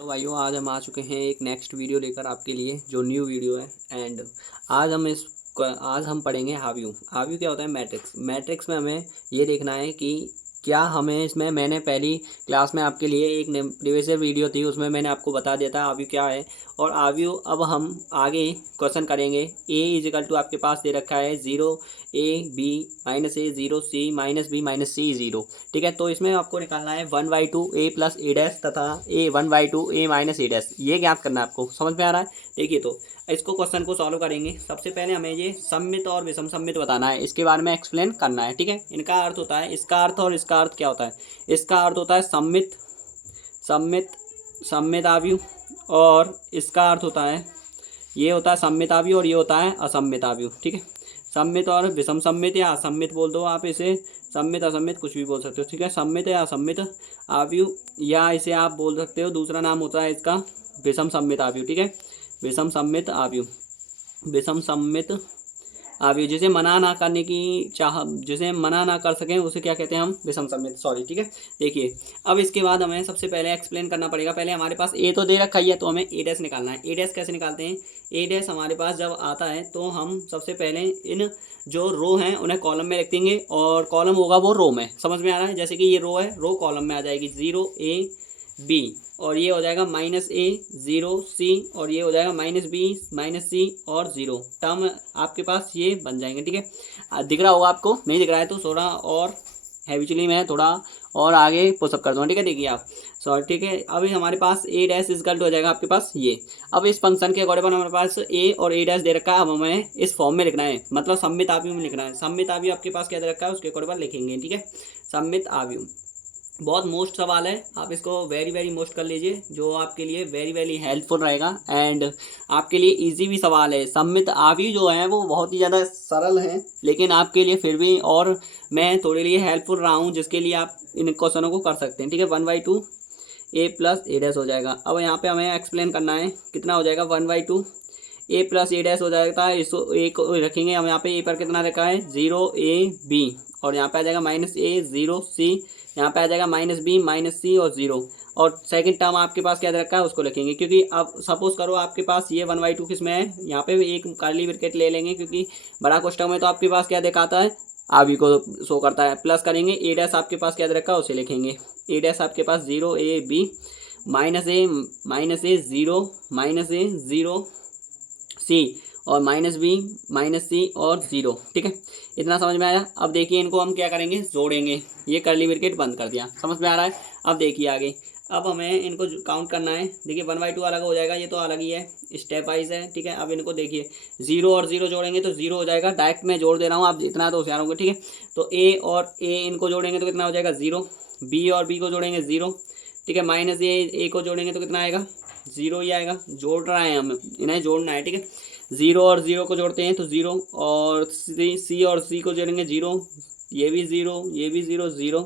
तो भाइयों आज हम आ चुके हैं एक नेक्स्ट वीडियो लेकर आपके लिए जो न्यू वीडियो है। एंड आज हम इस आज हम पढ़ेंगे हाव्यू। हाव्यू क्या होता है? मैट्रिक्स। मैट्रिक्स में हमें ये देखना है कि क्या हमें इसमें, मैंने पहली क्लास में आपके लिए एक प्रीवियस वीडियो थी उसमें मैंने आपको बता दिया था हाव्यू क्या है। और हाव्यू अब हम आगे क्वेश्चन करेंगे। ए इजिकल टू आपके पास दे रखा है 0 A B minus A 0 C minus B minus C 0। ठीक है, तो इसमें आपको निकालना है 1/2 ए प्लस ए डैश तथा ए 1/2 ए माइनस ए डैश। ये ज्ञात करना है आपको। समझ में आ रहा है? देखिए, तो इसको क्वेश्चन को सॉल्व करेंगे। सबसे पहले हमें ये सम्मित और विषम सम्मित बताना है, इसके बारे में एक्सप्लेन करना है। ठीक है, इनका अर्थ होता है, इसका अर्थ और इसका अर्थ क्या होता है। इसका अर्थ होता है सम्मित सम्मित सम्मित आव्यूह, और इसका अर्थ होता है, ये होता है सम्मित आव्यूह और ये होता है असम्मित आव्यूह। ठीक है, सम्मित और विषम सम्मित या असम्मित बोल दो आप इसे, सम्मित असम्मित कुछ भी बोल सकते हो। ठीक है, सम्मित या असम्मित आव्यूह, या इसे आप बोल सकते हो, दूसरा नाम होता है इसका विषम सम्मित आव्यूह। ठीक है, विषम सम्मित आव्यूह, विषम सम्मित आव्यूह। जिसे मना ना करने की जिसे मना ना कर सकें उसे क्या कहते हैं हम? विषम सम्मित। सॉरी। ठीक है, देखिए अब इसके बाद हमें सबसे पहले एक्सप्लेन करना पड़ेगा। पहले हमारे पास ए तो दे रखा ही है, तो हमें ए डैश निकालना है। ए डैश कैसे निकालते हैं? ए डैश हमारे पास जब आता है तो हम सबसे पहले इन जो रो हैं उन्हें कॉलम में रख देंगे, और कॉलम होगा वो रो में। समझ में आ रहा है? जैसे कि ये रो है, रो कॉलम में आ जाएगी 0 ए बी, और ये हो जाएगा माइनस ए 0 सी, और ये हो जाएगा माइनस बी माइनस सी और 0। टर्म आपके पास ये बन जाएंगे। ठीक है, दिख रहा होगा आपको, नहीं दिख रहा है तो थोड़ा और हैबिचुअली मैं थोड़ा और आगे पुशअप कर दूँगा। ठीक है, देखिए आप। सॉरी। ठीक है, अभी हमारे पास ए डैश इजकल हो जाएगा आपके पास ये। अब इस फंक्शन के अकॉर्डिंग हमारे पास ए और ए डैश दे रखा है। अब हमें इस फॉर्म में लिखना है, मतलब सम्मित आव्यूह में लिखना है। सम्मित आव्यूह आपके पास क्या दे रखा है उसके अकॉर्डिंग लिखेंगे। ठीक है, सम्मित आव्यूह बहुत मोस्ट सवाल है, आप इसको वेरी वेरी मोस्ट कर लीजिए, जो आपके लिए वेरी वेरी हेल्पफुल रहेगा एंड आपके लिए इजी भी सवाल है। सम्मित आव्यूह जो है वो बहुत ही ज़्यादा सरल है, लेकिन आपके लिए फिर भी और मैं थोड़े लिए हेल्पफुल रहा हूँ, जिसके लिए आप इन क्वेश्चनों को कर सकते हैं। ठीक है, 1/2 ए प्लस ए डैश हो जाएगा। अब यहाँ पे हमें एक्सप्लेन करना है, कितना हो जाएगा? 1/2 ए प्लस ए डैश हो जाएगा। इसको ए को रखेंगे हम यहाँ पे, ए पर कितना रखा है? 0 ए बी, और यहाँ पे आ जाएगा माइनस ए 0 सी, यहाँ पे आ जाएगा माइनस बी माइनस सी और 0। और सेकंड टर्म आपके पास क्या दे रखा है उसको लिखेंगे, क्योंकि अब सपोज करो आपके पास ये 1/2 किस में है, यहाँ पे भी एक कर्ली ब्रैकेट ले लेंगे, क्योंकि बड़ा क्वेश्चन में तो आपके पास क्या दिखाता है? आवी को शो करता है। प्लस करेंगे, ए डैश आपके पास क्या दे रखा है उसे लिखेंगे। ए डैश आपके पास 0 A B minus A 0 minus A 0 C, और माइनस बी माइनस सी और 0। ठीक है, इतना समझ में आया? अब देखिए इनको हम क्या करेंगे? जोड़ेंगे। ये कर्ली ब्रैकेट बंद कर दिया। समझ में आ रहा है? अब देखिए आगे, अब हमें इनको काउंट करना है। देखिए 1/2 अलग हो जाएगा, ये तो अलग ही है, स्टेप वाइज है। ठीक है, अब इनको देखिए 0 और 0 जोड़ेंगे तो 0 हो जाएगा। डायरेक्ट मैं जोड़ दे रहा हूँ, आप इतना तो होशियार होंगे। ठीक है, तो ए और ए इनको जोड़ेंगे तो कितना हो जाएगा? 0। बी और बी को जोड़ेंगे 0। ठीक है, माइनस ए को जोड़ेंगे तो कितना आएगा? 0 ही आएगा। जोड़ रहा है, हम इन्हें जोड़ना है। ठीक है, 0 और 0 को जोड़ते हैं तो 0, और सी और सी को जोड़ेंगे 0, ये भी 0 ये भी 0 0।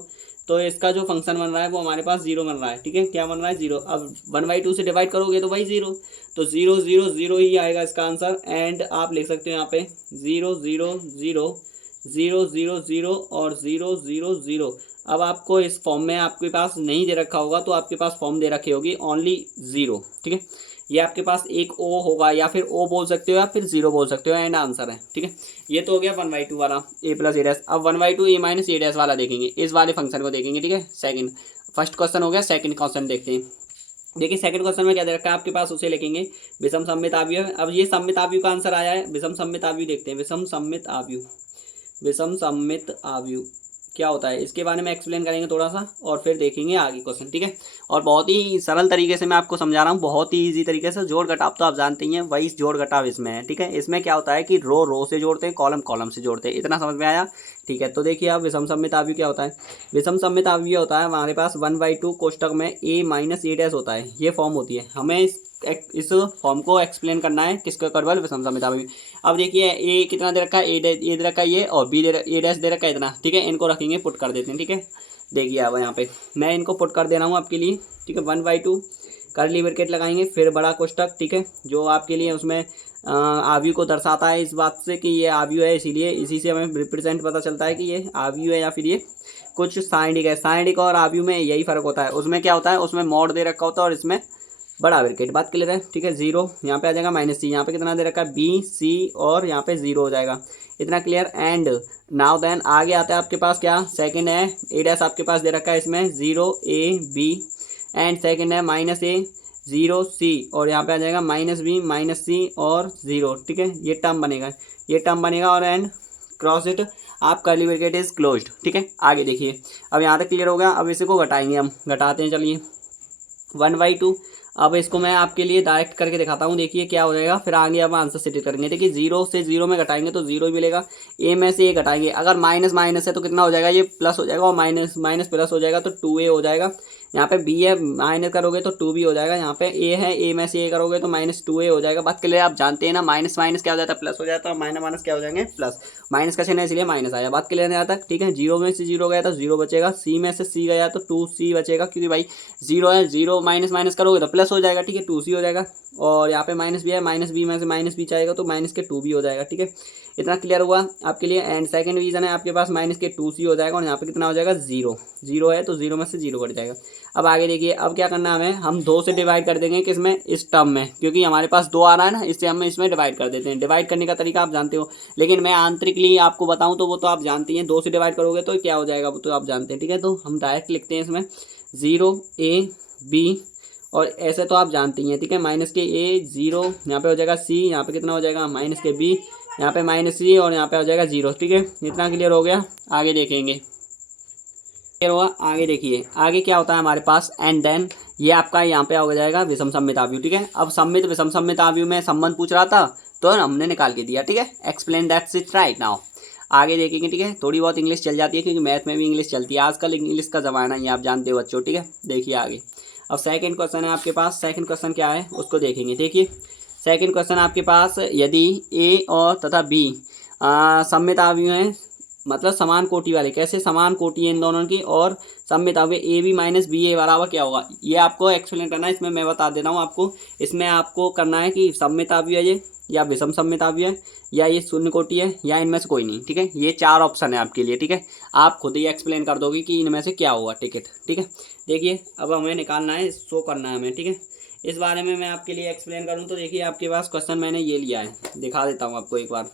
तो इसका जो फंक्शन बन रहा है वो हमारे पास 0 बन रहा है। ठीक है, क्या बन रहा है? 0। अब 1/2 से डिवाइड करोगे तो भाई 0, तो 0 0 0 ही आएगा इसका आंसर। एंड आप लिख सकते हो यहाँ पे 0 0 0 0 0 0 और 0 0 0। अब आपको इस फॉर्म में आपके पास नहीं दे रखा होगा तो आपके पास फॉर्म दे रखी होगी ओनली 0। ठीक है, ये आपके पास एक ओ होगा, या फिर ओ बोल सकते हो या फिर 0 बोल सकते हो, एंड आंसर है। ठीक है, ये तो हो गया 1/2 वाला ए प्लस ए डैश। अब 1/2 ए माइनस ए डैश वाला देखेंगे, इस वाले फंक्शन को देखेंगे। ठीक है, सेकंड, फर्स्ट क्वेश्चन हो गया, सेकंड क्वेश्चन देखते हैं। देखिए सेकंड क्वेश्चन में क्या दे रखा है आपके पास, उसे लिखेंगे विषम सम्मित आव्यूह। अब ये सम्मित आव्यूह का आंसर आया है, विषम सम्मित आव्यूह देखते हैं। विषम सम्मित आव्यूह, विषम सम्मित आव्यूह क्या होता है इसके बारे में एक्सप्लेन करेंगे थोड़ा सा, और फिर देखेंगे आगे क्वेश्चन। ठीक है, और बहुत ही सरल तरीके से मैं आपको समझा रहा हूँ, बहुत ही इजी तरीके से। जोड़ घटाव तो आप जानते ही हैं, वही जोड़ घटाव इसमें है। ठीक है, इसमें क्या होता है कि रो रो से जोड़ते हैं, कॉलम कॉलम से जोड़ते हैं। इतना समझ में आया? ठीक है, तो देखिए अब विषम सम्मित आव्यूह क्या होता है। विषम सम्मित आव्यूह होता है हमारे पास 1/2 कोष्टक में ए माइनस ए डैश होता है, ये फॉर्म होती है। हमें इस फॉर्म को एक्सप्लेन करना है, किसके करवल? विषम सम्मित आव्यूह। अब देखिए ए कितना दे रखा है? ए दे रखा है ये, और बी ए डैश दे रखा है इतना। ठीक है, इनको रखेंगे, पुट कर देते हैं। ठीक है, देखिए अब यहाँ पे मैं इनको पुट कर दे रहा हूँ आपके लिए। ठीक है, 1/2 कर्ली ब्रैकेट लगाएंगे, फिर बड़ा कोष्टक। ठीक है, जो आपके लिए उसमें आव्यूह को दर्शाता है, इस बात से कि ये आव्यूह है, इसीलिए इसी से हमें रिप्रेजेंट पता चलता है कि ये आव्यूह है या फिर ये कुछ साइंडिक है। साइंडिक और आव्यूह में यही फर्क होता है। उसमें क्या होता है, उसमें मॉड दे रखा होता है और इसमें बड़ा ब्रैकेट, बात क्लियर है, ठीक है। जीरो यहाँ पे आ जाएगा माइनस सी, यहाँ पे कितना दे रखा है बी सी और यहाँ पे जीरो हो जाएगा, इतना क्लियर। एंड नाउ देन आगे आता है आपके पास क्या, सेकंड है ए डैश आपके पास दे रखा है इसमें zero A B, and second है माइनस ए जीरो सी, और यहाँ पे आ जाएगा माइनस बी माइनस सी और जीरो, ठीक है। ये टर्म बनेगा, ये टर्म बनेगा, और एंड क्रॉस इट, आप कर्ली ब्रैकेट इज क्लोज्ड, ठीक है। आगे देखिए, अब यहाँ तक क्लियर हो गया। अब इसी को घटाएंगे, हम घटाते हैं, चलिए 1/2। अब इसको मैं आपके लिए डायरेक्ट करके दिखाता हूँ, देखिए क्या हो जाएगा, फिर आगे अब आंसर सेट करेंगे। देखिए जीरो से जीरो में घटाएंगे तो जीरो ही मिलेगा, ए में से ए घटाएंगे, अगर माइनस माइनस है तो कितना हो जाएगा, ये प्लस हो जाएगा, और माइनस माइनस प्लस हो जाएगा तो 2a हो जाएगा। यहाँ पे बी है, माइनस करोगे तो 2b हो जाएगा। यहाँ पे ए है, ए में से ए करोगे तो -2a हो जाएगा। बात क्लियर, आप जानते हैं ना, माइनस माइनस क्या हो जाता है, प्लस हो जाता है, और माइनस माइनस क्या हो जाएंगे, प्लस। माइनस का चिन्ह है इसलिए माइनस आया, बात क्लियर है यहाँ तक, ठीक है। जीरो में से जीरो गया तो जीरो बचेगा, सी में से सी गया तो 2c बचेगा, क्योंकि भाई जीरो है, जीरो माइनस माइनस करोगे तो प्लस हो जाएगा, ठीक है, 2c हो जाएगा। और यहाँ पे माइनस भी है, माइनस बी में से माइनस बी चाहेगा तो माइनस के 2b हो जाएगा, ठीक है। इतना क्लियर हुआ आपके लिए। एंड सेकंड रीजन है आपके पास माइनस के 2c हो जाएगा, और यहाँ पे कितना हो जाएगा, जीरो, जीरो है तो जीरो में से जीरो कट जाएगा। अब आगे देखिए, अब क्या करना है हमें, हम 2 से डिवाइड कर देंगे, किसमें, इस टर्म में, क्योंकि हमारे पास 2 आ रहा है ना, इससे हम इसमें डिवाइड कर देते हैं। डिवाइड करने का तरीका आप जानते हो, लेकिन मैं आंतरिकली आपको बताऊं तो वो तो आप जानती हैं, 2 से डिवाइड करोगे तो क्या हो जाएगा वो तो आप जानते हैं, ठीक है। तो हम डायरेक्ट लिखते हैं इसमें जीरो ए बी, और ऐसे तो आप जानती हैं, ठीक है। माइनस के ए जीरो, यहाँ पे हो जाएगा सी, यहाँ पे कितना हो जाएगा माइनस के बी, यहाँ पे माइनस सी, और यहाँ पे हो जाएगा जीरो, ठीक है। इतना क्लियर हो गया, आगे देखेंगे, क्लियर हुआ। आगे देखिए, आगे क्या होता है हमारे पास, एंड देन ये आपका यहाँ पे हो जाएगा विषम सममित आव्यूह, ठीक है। अब सममित विषम सममित आव्यूह में संबंध पूछ रहा था तो हमने निकाल के दिया, ठीक है। Explain that's it right now. आगे देखेंगे, ठीक है। थोड़ी बहुत इंग्लिश चल जाती है, क्योंकि मैथ में भी इंग्लिश चलती है, आजकल इंग्लिश का ज़माना ही आप जानते हो बच्चों, ठीक है। देखिए आगे, अब सेकंड क्वेश्चन है आपके पास, सेकंड क्वेश्चन क्या है उसको देखेंगे। देखिए सेकंड क्वेश्चन आपके पास, यदि ए और तथा बी सममित आव्यूह हैं, मतलब समान कोटि वाले, कैसे समान कोटि है इन दोनों की, और सममित आव्यूह ए बी माइनस बी ए बराबर क्या होगा, ये आपको एक्सप्लेन करना है। इसमें मैं बता दे रहा हूँ आपको, इसमें आपको करना है कि सममित आव्यूह है ये, या विषम सममित आव्यूह है, या ये शून्य कोटि है, या इनमें से कोई नहीं, ठीक है। ये 4 ऑप्शन है आपके लिए, ठीक है। आप खुद ही एक्सप्लेन कर दोगे कि इनमें से क्या होगा, टिकट, ठीक है। देखिए अब हमें निकालना है, शो करना है हमें, ठीक है। इस बारे में मैं आपके लिए एक्सप्लेन करूँ तो देखिए आपके पास क्वेश्चन मैंने ये लिया है, दिखा देता हूँ आपको एक बार।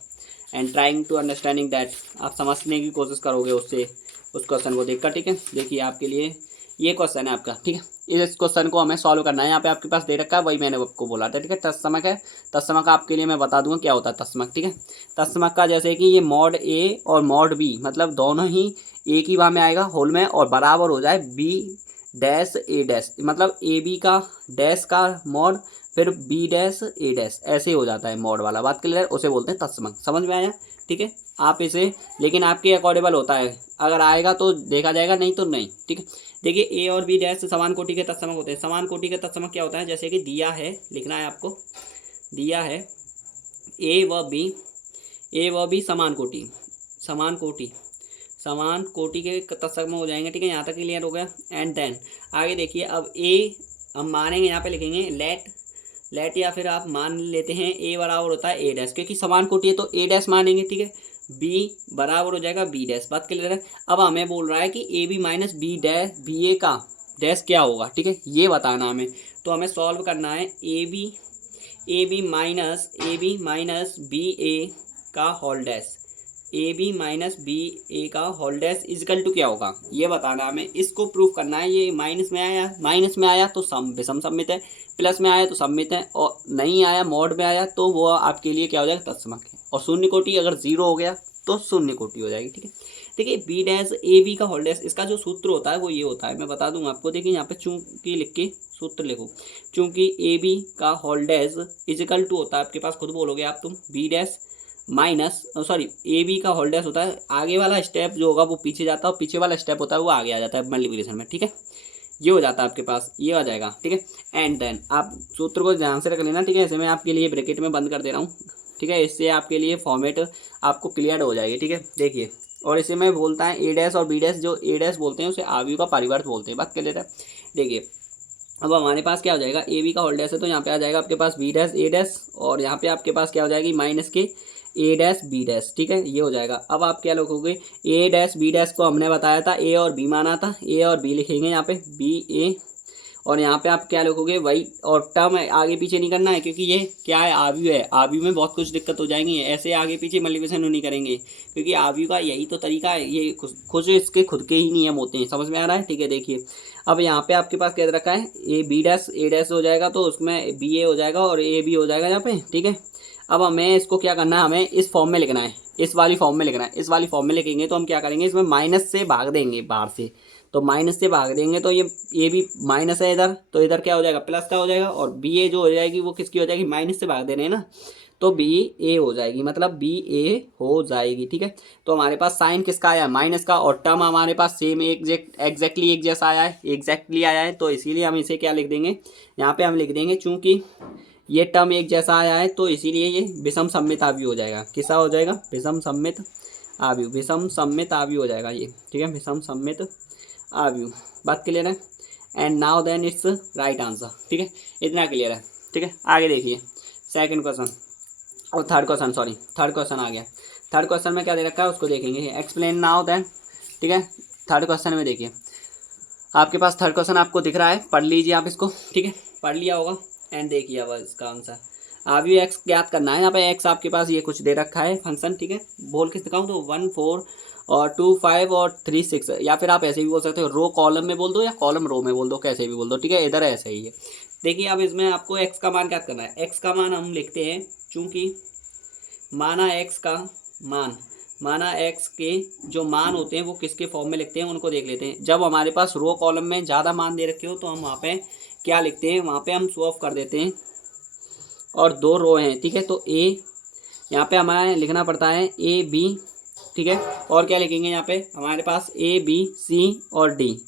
And trying to understanding that, आप समझने की कोशिश करोगे उससे, उस क्वेश्चन को देखकर, ठीक है। देखिए आपके लिए ये क्वेश्चन है आपका, ठीक है। इस क्वेश्चन को हमें सॉल्व करना है। यहाँ पे आपके पास दे रखा है, वही मैंने आपको बोला था, ठीक है। तत्समक है, तत्समक आपके लिए मैं बता दूंगा क्या होता है तत्समक, ठीक है। तत्समक का जैसे कि ये मॉड ए और मॉड बी, मतलब दोनों ही एक ही बार में आएगा होल में, और बराबर हो जाए बी डैश ए डैश, मतलब ए बी का डैश का मॉड, फिर बी डैश ए डैश, ऐसे हो जाता है मॉड वाला, बात क्लियर है, उसे बोलते हैं तत्समक। समझ में आया, ठीक है। आप इसे, लेकिन आपके अकॉर्डेबल होता है, अगर आएगा तो देखा जाएगा, नहीं तो नहीं, ठीक है। देखिए ए और बी डैश समान कोटि के तत्समक होते हैं। समान कोटि के तत्समक क्या होता है, जैसे कि दिया है, लिखना है आपको, दिया है ए व बी समान कोटि, समान कोटि, समान कोटि के तत्समक हो जाएंगे, ठीक है। यहाँ तक क्लियर हो गया। एंड देन आगे देखिए, अब ए हम मानेंगे, यहाँ पे लिखेंगे लेट, या फिर आप मान लेते हैं ए बराबर होता है ए डैश, क्योंकि समान कोटि है तो ए डैश मानेंगे, ठीक है। बी बराबर हो जाएगा बी डैश, बात क्लियर है। अब हमें बोल रहा है कि A B minus B dash B A का डैश क्या होगा, ठीक है, ये बताना हमें। तो हमें सॉल्व करना है A B minus B A का whole dash, A B minus B A का होल डैश इजकल टू क्या होगा, ये बताना हमें, इसको प्रूफ करना है। ये माइनस में आया तो विषम सममित है, प्लस में आया तो सममित है, और नहीं आया मॉड में आया तो वो आपके लिए क्या हो जाएगा, तत्समक है। और शून्य कोटि अगर जीरो हो गया तो शून्य कोटि हो जाएगी, ठीक है। देखिए बी डैश ए बी का होल डैश, इसका जो सूत्र होता है वो ये होता है, मैं बता दूंगा आपको। देखिए यहाँ पे चूंकि लिख के सूत्र लिखो, चूंकि ए बी का होल डैश इजकल टू होता है, आपके पास खुद बोलोगे आप तुम, B dash minus sorry A B का होल डैश होता है, आगे वाला स्टेप जो होगा वो पीछे जाता है, और पीछे वाला स्टेप होता है वो आगे आ जाता है मल्टीप्लिकेशन में, ठीक है। ये हो जाता है आपके पास, ये आ जाएगा, ठीक है। एंड देन आप सूत्र को ध्यान से रख लेना, ठीक है। इसे मैं आपके लिए ब्रैकेट में बंद कर दे रहा हूँ, ठीक है। इससे आपके लिए फॉर्मेट आपको क्लियर हो जाएगी, ठीक है। देखिए, और इसे मैं बोलता है ए डैश और बी डैश, जो ए डैश बोलते हैं उसे आव्यूह का परिवर्त बोलते हैं, बात क्लियर है। देखिए अब हमारे पास क्या हो जाएगा, ए बी का होल डैश है तो यहाँ पे आ जाएगा आपके पास बी डैश ए डैश, और यहाँ पे आपके पास क्या हो जाएगी, माइनस के ए डैश बी डैश, ठीक है, ये हो जाएगा। अब आप क्या लिखोगे, ए डैश बी डैश को हमने बताया था ए और बी माना था, ए और बी लिखेंगे यहाँ पे, बी ए, और यहाँ पे आप क्या लिखोगे वही, और टर्म आगे पीछे नहीं करना है क्योंकि ये क्या है, आव्यू है। आव्यू में बहुत कुछ दिक्कत हो जाएंगी, ऐसे आगे पीछे मल्टीप्लिकेशन नहीं करेंगे क्योंकि आव्यू का यही तो तरीका है, ये खुद इसके खुद के ही नियम होते हैं। समझ में आ रहा है? ठीक है, देखिए अब यहाँ पे आपके पास क्या दे रखा है, ए डैश हो जाएगा तो उसमें बी ए हो जाएगा और ए बी हो जाएगा यहाँ पे। ठीक है, अब हमें इसको क्या करना है, हमें इस फॉर्म में लिखना है, इस वाली फॉर्म में लिखना है। इस वाली फॉर्म में लिखेंगे तो हम क्या करेंगे, इसमें माइनस से भाग देंगे बाहर से, तो माइनस से भाग देंगे तो ये भी माइनस है इधर, तो इधर क्या हो जाएगा, प्लस का हो जाएगा। और बी ए जो हो जाएगी वो किसकी हो जाएगी, माइनस से भाग दे रहे हैं ना, तो बी ए हो जाएगी, मतलब बी ए हो जाएगी। ठीक है, तो हमारे पास साइन किसका आया है, माइनस का, और टर्म हमारे पास सेम एग्जैक्टली एक जैसा आया है, एग्जैक्टली आया है, तो इसीलिए हम इसे क्या लिख देंगे, यहाँ पे हम लिख देंगे चूंकि ये टर्म एक जैसा आया है तो इसीलिए ये विषम सम्मित आव्यूह हो जाएगा। किसा हो जाएगा, विषम सम्मित आव्यूह, विषम सम्मित आव्यूह हो जाएगा ये। ठीक है, विषम सम्मित आव्यूह। बात क्लियर है? And now then it's right answer. ठीक है, इतना क्लियर है। ठीक है, आगे देखिए सेकंड क्वेश्चन और third question, sorry third question आ गया। थर्ड क्वेश्चन में क्या दे रखा है उसको देखेंगे, एक्सप्लेन नाउ देन। ठीक है, थर्ड क्वेश्चन में देखिए आपके पास थर्ड क्वेश्चन आपको दिख रहा है, पढ़ लीजिए आप इसको। ठीक है, पढ़ लिया होगा एंड देखिए अब इसका आंसर। आव्यूह एक्स ज्ञात करना है। यहाँ पे एक्स आपके पास ये कुछ दे रखा है फंक्शन। ठीक है, बोल के दिखाऊँ तो 1 4 और 2 5 और 3 6, या फिर आप ऐसे भी बोल सकते हो, रो कॉलम में बोल दो या कॉलम रो में बोल दो, कैसे भी बोल दो। ठीक है, इधर ऐसा ही है। देखिए अब इसमें आपको एक्स का मान ज्ञात करना है। एक्स का मान हम लिखते हैं, चूंकि माना एक्स का मान, माना एक्स के जो मान होते हैं वो किसके फॉर्म में लिखते हैं उनको देख लेते हैं। जब हमारे पास रो कॉलम में ज़्यादा मान दे रखे हो तो हम वहाँ पे क्या लिखते हैं, वहाँ पे हम शो ऑफ कर देते हैं, और दो रो हैं। ठीक है, तो ए यहाँ पे हमें लिखना पड़ता है ए बी। ठीक है, और क्या लिखेंगे यहाँ पे हमारे पास ए बी सी और डी,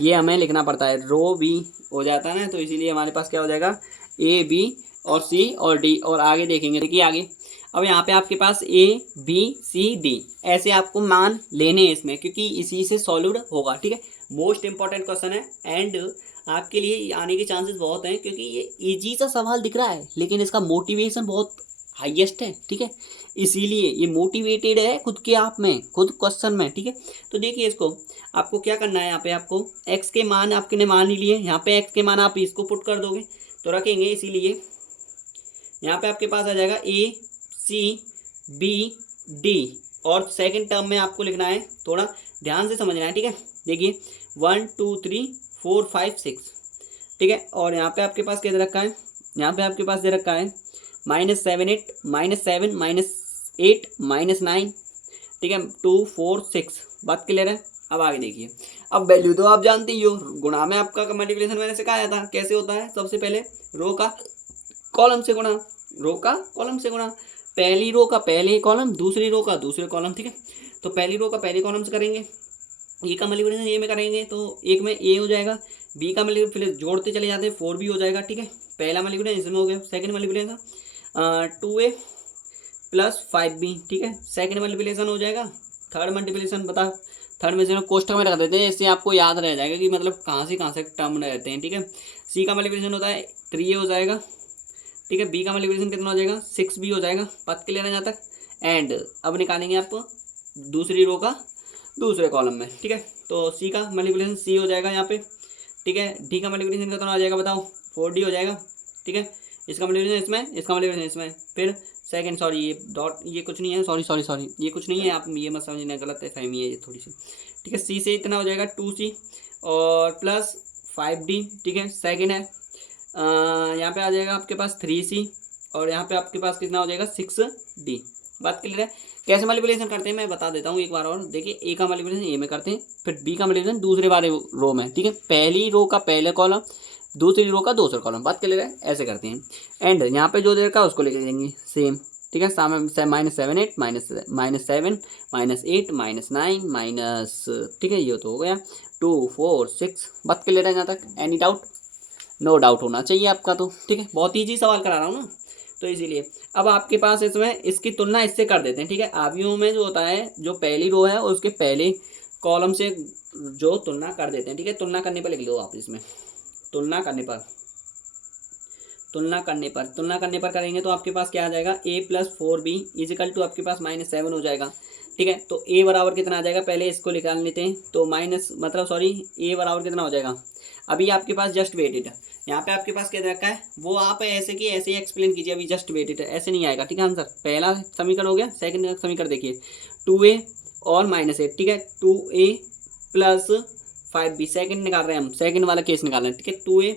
ये हमें लिखना पड़ता है। रो बी हो जाता है ना, तो इसीलिए हमारे पास क्या हो जाएगा, ए बी और सी और डी। और आगे देखेंगे, देखिए आगे अब यहाँ पे आपके पास ए बी सी डी ऐसे आपको मान लेने हैं इसमें, क्योंकि इसी से सॉल्व होगा। ठीक है, मोस्ट इंपॉर्टेंट क्वेश्चन है एंड आपके लिए आने के चांसेस बहुत हैं, क्योंकि ये इजी सा सवाल दिख रहा है लेकिन इसका मोटिवेशन बहुत हाईएस्ट है। ठीक है, इसीलिए ये मोटिवेटेड है खुद के आप में, खुद क्वेश्चन में। ठीक है, तो देखिए इसको आपको क्या करना है, यहाँ पे आपको एक्स के मान आपके ने मान ही लिए, यहाँ पे एक्स के मान आप इसको पुट कर दोगे तो रखेंगे, इसीलिए यहाँ पे आपके पास आ जाएगा ए सी बी डी, और सेकंड टर्म में आपको लिखना है, थोड़ा ध्यान से समझना है। ठीक है, देखिए 1 2 3 4 5 6। ठीक है, और यहाँ पे आपके पास क्या दे रखा है, यहाँ पे आपके पास दे रखा है -7 -7 -8 -9। ठीक है, 2 4 6। बात क्लियर है? अब आगे देखिए, अब वैल्यू तो आप जानते ही हो, गुणा में आपका मल्टीप्लिकेशन मैंने सिखाया था कैसे होता है। सबसे पहले रो का कॉलम से गुणा, रो का कॉलम से गुणा, पहली रो का पहले कॉलम, दूसरी रो का दूसरे कॉलम। ठीक है, तो पहली रो का पहले कॉलम से करेंगे, ए का मल्टीप्लिकेशन ए में करेंगे तो एक में ए हो जाएगा, बी का मल्टीप्लिकेशन फिर जोड़ते चले जाते हैं 4 बी हो जाएगा। ठीक है, पहला मल्टीप्लिकेशन इसमें हो गया, second multiplication 2a plus 5b। ठीक है, सेकंड मल्टीप्लिकेशन हो जाएगा, थर्ड मल्टीप्लिकेशन बता, थर्ड में से कोष्टक में रख देते हैं, इससे आपको याद रह जाएगा कि मतलब कहाँ से टर्म रहते हैं। ठीक है, सी का मल्टीप्लिकेशन होता है 3a हो जाएगा। ठीक है, बी का मल्टीप्लिकेशन कितना हो जाएगा, 6b हो जाएगा। बात क्लियर है यहाँ तक? एंड अब निकालेंगे आप दूसरी रो का दूसरे कॉलम में। ठीक है, तो सी का मल्टीप्लिकेशन सी हो जाएगा यहाँ पे। ठीक है, डी का मल्टीप्लिकेशन कितना हो जाएगा बताओ, 4d हो जाएगा। ठीक है, इसका मल्टीप्लिकेशन इसमें, इसका मल्टीप्लिकेशन इसमें, फिर सेकंड, सॉरी ये डॉट ये कुछ नहीं है, सॉरी ये कुछ नहीं है, आप ये मत समझना, गलत है फहमी है ये थोड़ी सी। ठीक है, सी से इतना हो जाएगा 2c और प्लस 5d। ठीक है, सेकंड है यहाँ पे आ जाएगा आपके पास 3c और यहाँ पे आपके पास कितना हो जाएगा 6d। बात क्लियर है? कैसे मल्टीप्लिकेशन करते हैं मैं बता देता हूँ एक बार और। देखिए ए का मल्टीप्लिकेशन ए में करते हैं, फिर बी का मल्टीप्लिकेशन दूसरे वाले रो में। ठीक है, पहली रो का पहले कॉलम, दूसरी रो का दूसरा कॉलम। बात क्लियर है? ऐसे करते हैं एंड यहाँ पे जो दे रखा है उसको लेके जाएंगे सेम। ठीक है, -7 -8 -7 -8 -9 माइनस, ठीक है ये तो हो गया 2 4 6। बात क्लियर है यहाँ तक? Any doubt? नो डाउट होना चाहिए आपका तो। ठीक है, बहुत ईजी सवाल करा रहा हूँ ना, तो इसीलिए अब आपके पास इसमें इसकी तुलना इससे कर देते हैं। ठीक है, आव्यूहों में जो होता है, जो पहली रो है उसके पहले कॉलम से जो तुलना कर देते हैं। ठीक है, तुलना करने पर लिख लो आप इसमें, तुलना करने पर करेंगे तो आपके पास क्या आ जाएगा, a + 4b = आपके पास -7 हो जाएगा। ठीक है, तो a बराबर कितना आ जाएगा, पहले इसको निकाल लेते हैं, तो माइनस मतलब सॉरी a बराबर कितना हो जाएगा, अभी आपके पास जस्ट वेट इट, यहाँ पे आपके पास क्या दे रखा है, वो आप ऐसे की ऐसे ही एक्सप्लेन कीजिए। अभी जस्ट वेट इट ऐसे नहीं आएगा, ठीक है आंसर। पहला समीकरण हो गया, सेकंड समीकरण देखिए 2a और -8, ठीक है 2a प्लस 5b, सेकंड निकाल रहे हैं हम, सेकंड वाला केस निकाल रहे हैं, ठीक है 2a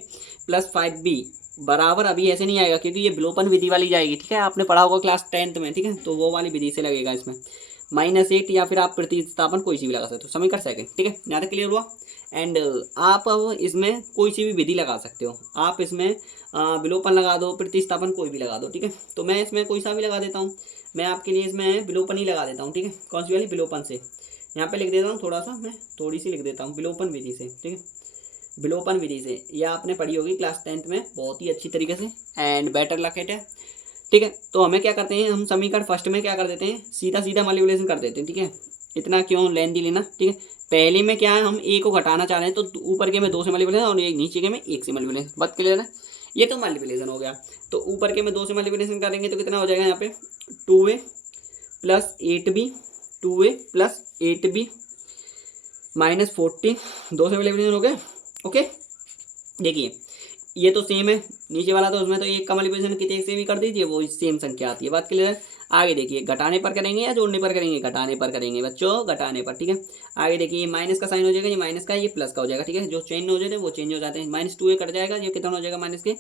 प्लस 5b बराबर, अभी ऐसे नहीं आएगा क्योंकि ये विलोपन विधि वाली जाएगी, ठीक है आपने पढ़ा होगा क्लास 10th में, ठीक है तो वो वाली विधि से लगेगा इसमें -8, या फिर आप प्रतिस्थापन कोई सी भी लगा सकते हो, समीकरण सेकंड, ठीक है यहाँ तक क्लियर हुआ। एंड आप अब इसमें कोई सी भी विधि लगा सकते हो, आप इसमें विलोपन लगा दो, प्रतिस्थापन कोई भी लगा दो, ठीक है तो मैं इसमें कोई सा भी लगा देता हूँ, मैं आपके लिए इसमें विलोपन ही लगा देता हूँ, ठीक है कौन सी वाली, विलोपन से। यहाँ पे लिख देता हूँ थोड़ा सा, मैं थोड़ी सी लिख देता हूँ विलोपन विधि से, ठीक है विलोपन विधि से, यह आपने पढ़ी होगी क्लास 10th में बहुत ही अच्छी तरीके से। एंड बेटर लक इट है, ठीक है तो हमें क्या करते हैं, हम समीकरण फर्स्ट में क्या कर देते हैं, सीधा सीधा मल्टीप्लिकेशन कर देते हैं, ठीक है इतना क्यों लेंदी लेना, ठीक है पहले में क्या है, हम ए को घटाना चाह रहे हैं तो ऊपर के में 2 से मल्टीप्लिकेशन और ये नीचे के में 1 से मल्टीप्लिकेशन, बात क्लियर है। ये तो मल्टीप्लिकेशन हो गया, तो ऊपर के में 2 से मल्टीप्लिकेशन करेंगे तो कितना हो जाएगा यहाँ पे 2a plus 8b, 2a plus 8b minus 40, 2 से मल्टीप्लिकेशन हो गया, ओके। देखिए ये तो सेम है, नीचे वाला तो उसमें तो एक का मल्टीप्लिकेशन कितने से भी कर दीजिए वो सेम संख्या आती है, बात क्लियर है। आगे देखिए घटाने पर करेंगे या जोड़ने पर करेंगे, घटाने पर करेंगे बच्चों, घटाने पर, ठीक है। आगे देखिए ये माइनस का साइन हो जाएगा, ये माइनस का ये प्लस का हो जाएगा, ठीक है जो चेंज हो जाते हैं वो चेंज हो जाते हैं, -2a कट जाएगा, ये कितना हो जाएगा माइनस के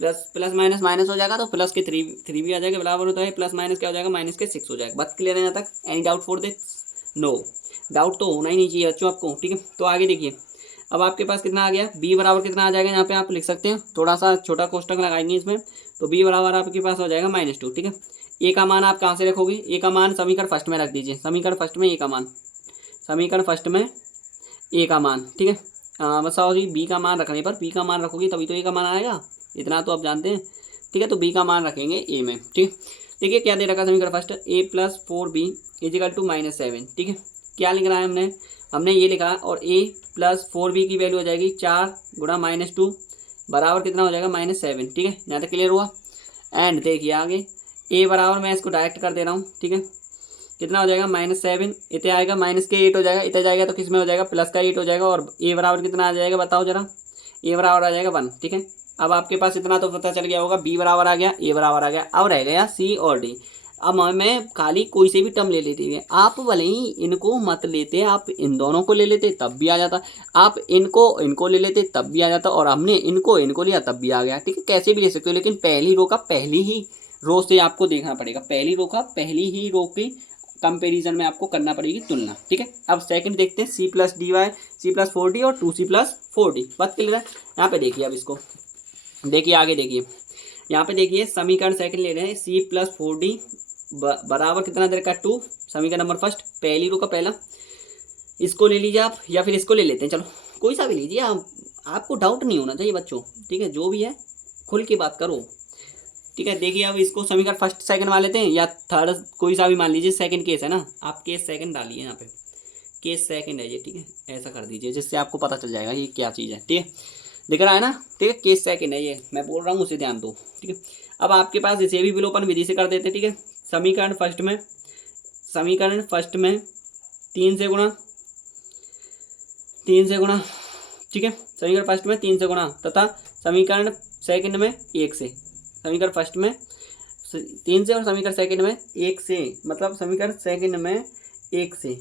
प्लस, प्लस माइनस माइनस हो जाएगा तो प्लस के 3 भी आ जाएगा, बराबर होता है प्लस माइनस क्या हो जाएगा -6 हो जाएगा, बात क्लियर है यहाँ तक। Any doubt for this, no doubt तो होना ही नहीं चाहिए बच्चों आपको, ठीक है तो आगे देखिए अब आपके पास कितना आ गया, b बराबर कितना आ जाएगा, यहाँ पे आप लिख सकते हैं थोड़ा सा छोटा कोष्टक लगाएंगे इसमें, तो b बराबर आपके पास हो जाएगा -2, ठीक है। a का मान आप कहाँ से रखोगे, a का मान समीकरण फर्स्ट में रख दीजिए, समीकरण फर्स्ट में a का मान, समीकरण फर्स्ट में a का मान, ठीक है बस सॉरी b का मान रखने पर, b का मान रखोगे तभी तो a का मान आएगा, इतना तो आप जानते हैं, ठीक है तो b का मान रखेंगे a में, ठीक। देखिए क्या दे रखा समीकरण first, a plus 4b is equal to -7, ठीक है क्या लिख रहा है हमने ये लिखा, और a प्लस 4b की वैल्यू हो जाएगी 4 गुणा -2 बराबर कितना हो जाएगा -7, ठीक है यहाँ तक क्लियर हुआ। एंड देखिए आगे a बराबर मैं इसको डायरेक्ट कर दे रहा हूँ, ठीक है कितना हो जाएगा -7, इतने आएगा -8 हो जाएगा, इतना जाएगा तो किस में हो जाएगा प्लस का 8 हो जाएगा, और a बराबर कितना आ जाएगा बताओ जरा, a बराबर आ जाएगा 1, ठीक है। अब आपके पास इतना तो पता चल गया होगा, b बराबर आ गया, a बराबर आ गया, अब रह गया c और d। अब मैं खाली कोई से भी टर्म ले लेती है, आप भले ही इनको मत लेते, आप इन दोनों को ले लेते तब भी आ जाता, आप इनको ले लेते तब भी आ जाता, और हमने इनको लिया तब भी आ गया, ठीक है कैसे भी ले सकते हो, लेकिन पहली रो का पहली ही रो से आपको देखना पड़ेगा, पहली रो का पहली ही रो की कंपैरिजन में आपको करना पड़ेगी तुलना, ठीक है। अब सेकंड देखते हैं c plus dy, c plus 4d और 2c प्लस 4d, बात क्लियर है। यहाँ पे देखिए अब इसको देखिए आगे देखिए, यहाँ पे देखिए समीकरण सेकंड ले रहे हैं, c प्लस 4d बराबर कितना दे रखा है 2, समीकरण नंबर फर्स्ट पहली रो का पहला, इसको ले लीजिए आप या फिर इसको ले लेते हैं, चलो कोई सा भी लीजिए आप, आपको डाउट नहीं होना चाहिए बच्चों, ठीक है जो भी है खुल के बात करो, ठीक है। देखिए अब इसको समीकरण फर्स्ट सेकंड मान लेते हैं या थर्ड कोई सा भी मान लीजिए, सेकंड केस है ना, आप केस सेकंड डालिए यहाँ पे, केस सेकंड है ये, ठीक है ऐसा कर दीजिए जिससे आपको पता चल जाएगा ये क्या चीज़ है, ठीक है दिख रहा है ना, ठीक है केस सेकंड है ये मैं बोल रहा हूँ उसे ध्यान दो, ठीक है। अब आपके पास इसे भी विलोपन विधि से कर देते हैं, ठीक है समीकरण फर्स्ट में 3 से गुणा, ठीक है समीकरण फर्स्ट में 3 से गुणा, तथा समीकरण सेकंड में 1 से, समीकरण फर्स्ट में 3 से और समीकरण सेकंड में 1 से, मतलब समीकरण सेकंड में 1 से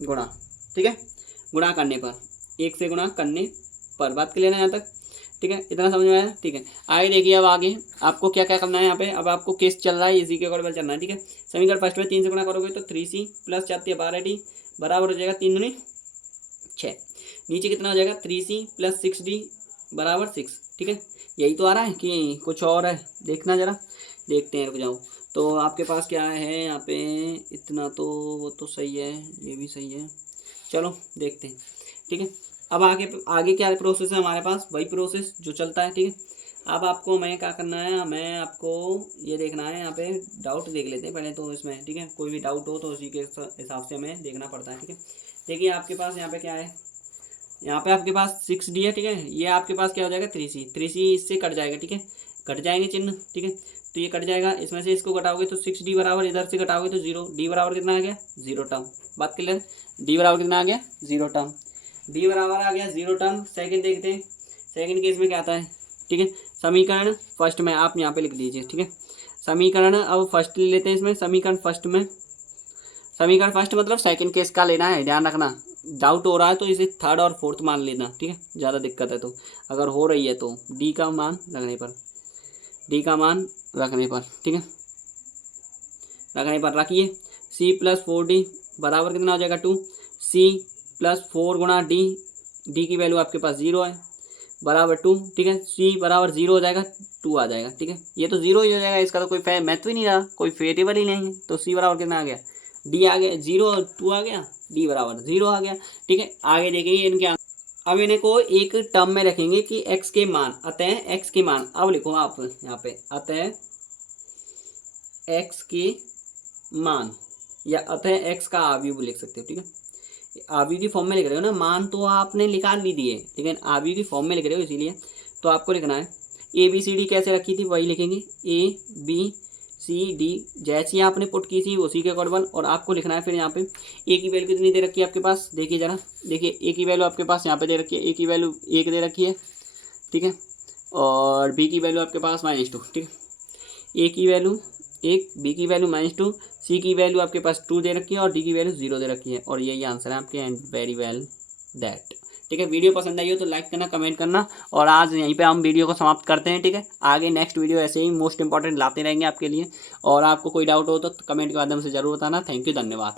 गुणा, ठीक है गुणा करने पर, 1 से गुणा करने पर, बात क्लियर है यहाँ तक, ठीक है इतना समझ में आया, ठीक है। आगे देखिए अब आगे आपको क्या क्या करना है, यहाँ पे अब आपको केस चल रहा है इसी के अकॉर्डिंग चलना है, ठीक है। समीकरण फर्स्ट में 3 से गुणा करोगे तो 3c प्लस 4 12d बराबर हो जाएगा 3 दूनी 6, नीचे कितना हो जाएगा 3c प्लस 6d बराबर 6, ठीक है यही तो आ रहा है कि कुछ और है, देखना जरा देखते हैं, रुक जाओ। तो आपके पास क्या है यहाँ पे, इतना तो वो तो सही है, ये भी सही है, चलो देखते हैं, ठीक है। अब आगे क्या प्रोसेस है हमारे पास, वही प्रोसेस जो चलता है, ठीक है। अब आपको मैं क्या करना है, हमें आपको ये देखना है, यहाँ पे डाउट देख लेते हैं पहले तो इसमें, ठीक है कोई भी डाउट हो तो उसी के हिसाब से हमें देखना पड़ता है, ठीक है। देखिए आपके पास यहाँ पे क्या है, यहाँ पे आपके पास 6d है, ठीक है ये आपके पास क्या हो जाएगा 3c इससे कट जाएगा, ठीक है कट जाएंगे चिन्ह, ठीक है तो ये कट जाएगा, इसमें से इसको घटाओगे तो 6d बराबर इधर से घटाओगे तो 0, d बराबर कितना आ गया 0 टर्म, बात क्लियर, d बराबर कितना आ गया 0 टर्म। डी बराबर आ गया 0 टर्म। सेकंड देखते हैं, सेकंड केस में क्या आता है, ठीक है। समीकरण फर्स्ट में आप यहाँ पे लिख दीजिए, ठीक है। समीकरण अब फर्स्ट ले लेते हैं इसमें, समीकरण फर्स्ट में, समीकरण फर्स्ट मतलब सेकंड केस का लेना है, ध्यान रखना। डाउट हो रहा है तो इसे थर्ड और फोर्थ मान लेना, ठीक है। ज़्यादा दिक्कत है तो, अगर हो रही है तो डी का मान रखने पर, डी का मान रखने पर, ठीक है, रखने पर रखिए। सी प्लस 4D बराबर कितना हो जाएगा 2। सी प्लस 4 गुणा डी, डी की वैल्यू आपके पास 0 है, बराबर 2, ठीक है। सी बराबर 0 हो जाएगा, 2 आ जाएगा, ठीक है। ये तो 0 ही हो जाएगा, इसका तो कोई महत्व ही नहीं रहा, कोई वेरिएबल ही नहीं है। तो सी बराबर कितना आ गया, डी आ गया 0 और 2 आ गया, डी बराबर 0 आ गया, ठीक है। आगे देखिए इनके, अब इन्हें को एक टर्म में रखेंगे कि x के मान, अतः x के मान, अब लिखो आप यहाँ पे, अतः x के मान, या अतः x का आव्यूह लिख सकते हो, ठीक है। आव्यूह की फॉर्म में लिख रहे हो ना, मान तो आपने निकाल ली दिए, लेकिन आव्यूह की फॉर्म में लिख रहे हो, इसीलिए तो आपको लिखना है ABCD कैसे रखी थी वही लिखेंगे, ABCD जैसी आपने पुट की थी उसी के अकॉर्डिंग। और आपको लिखना है फिर यहाँ पे ए की वैल्यू कितनी दे रखी है आपके पास, देखिए जरा, देखिए ए की वैल्यू आपके पास यहाँ पे दे रखी है, ए की वैल्यू 1 दे रखी है, ठीक है। और बी की वैल्यू आपके पास -2, ठीक है। ए की वैल्यू 1, बी की वैल्यू -2, सी की वैल्यू आपके पास 2 दे रखी है और डी की वैल्यू 0 दे रखी है। और यही आंसर है आपके, एंड वेरी वेल दैट, ठीक है। वीडियो पसंद आई हो तो लाइक करना, कमेंट करना, और आज यहीं पे हम वीडियो को समाप्त करते हैं, ठीक है। आगे नेक्स्ट वीडियो ऐसे ही मोस्ट इंपॉर्टेंट लाते रहेंगे आपके लिए, और आपको कोई डाउट हो तो कमेंट के माध्यम से जरूर बताना। थैंक यू, धन्यवाद।